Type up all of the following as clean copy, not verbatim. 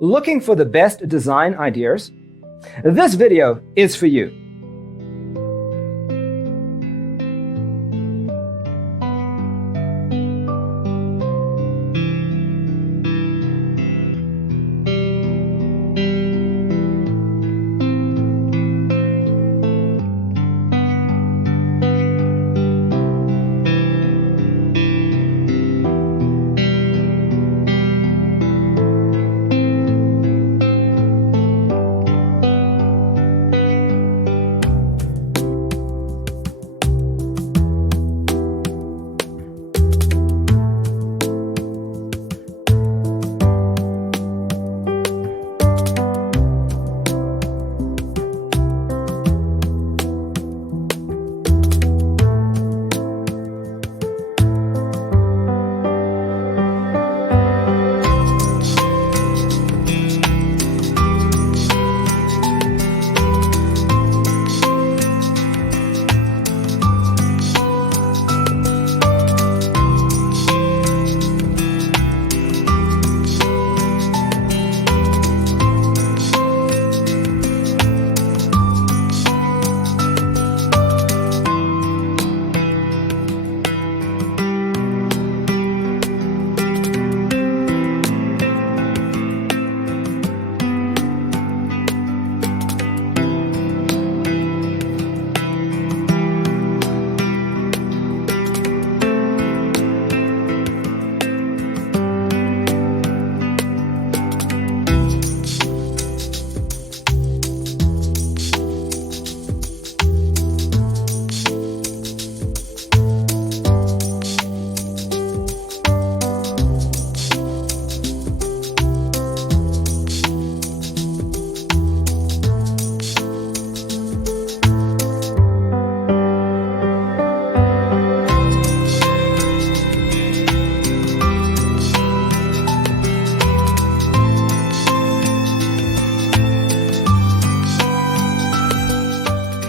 Looking for the best design ideas? This video is for you.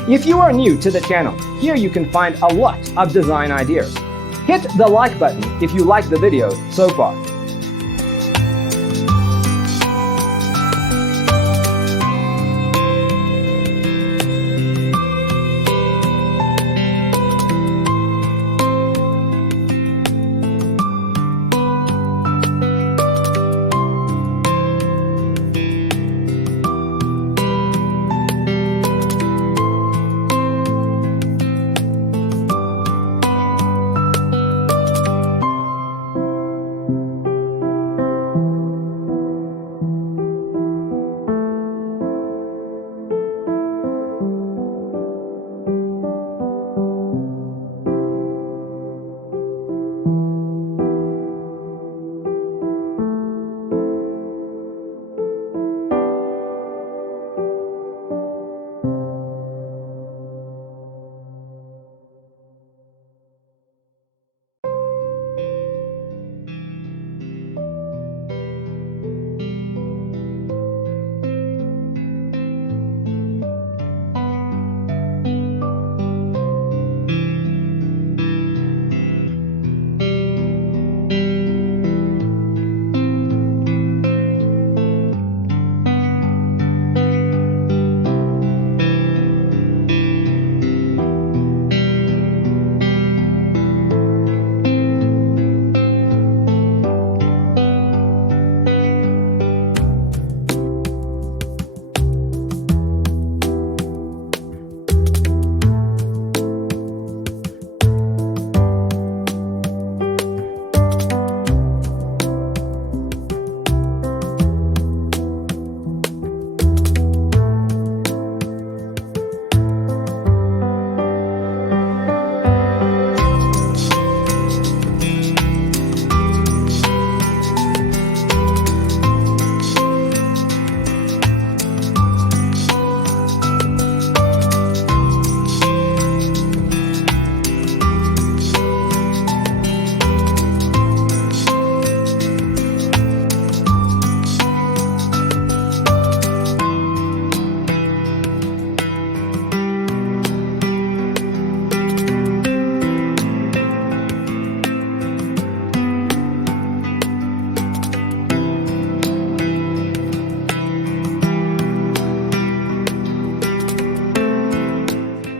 If you are new to the channel, here you can find a lot of design ideas. Hit the like button if you like the video so far.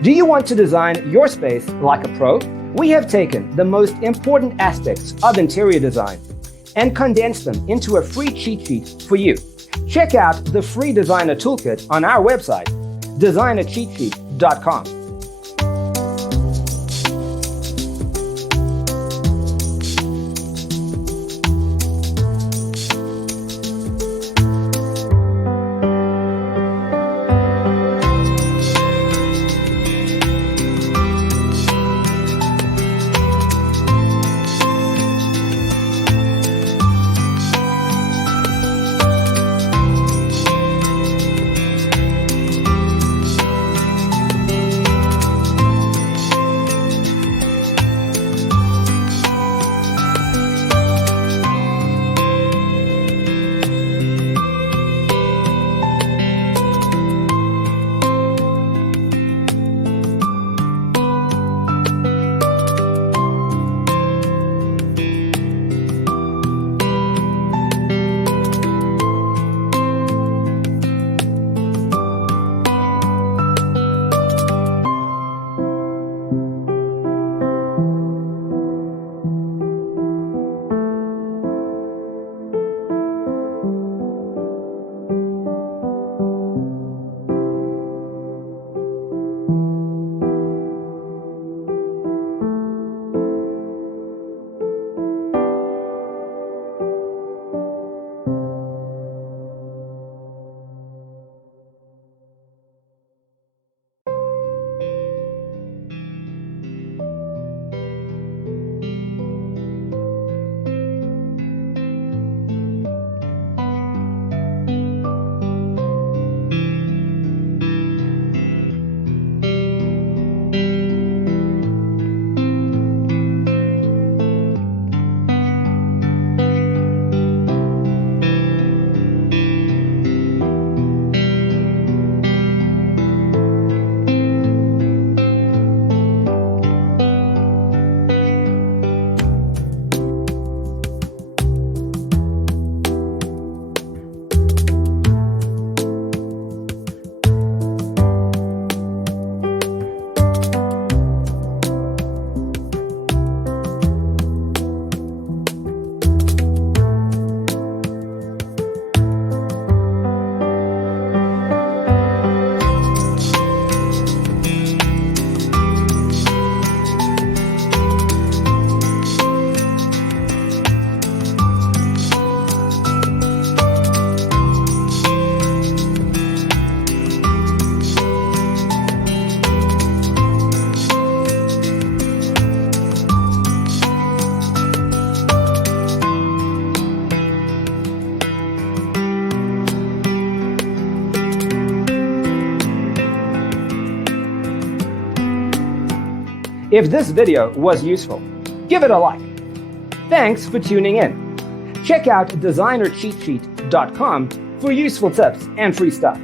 Do you want to design your space like a pro? We have taken the most important aspects of interior design and condensed them into a free cheat sheet for you. Check out the free designer toolkit on our website, designercheatsheet.com. If this video was useful, give it a like. Thanks for tuning in. Check out designercheatsheet.com for useful tips and free stuff.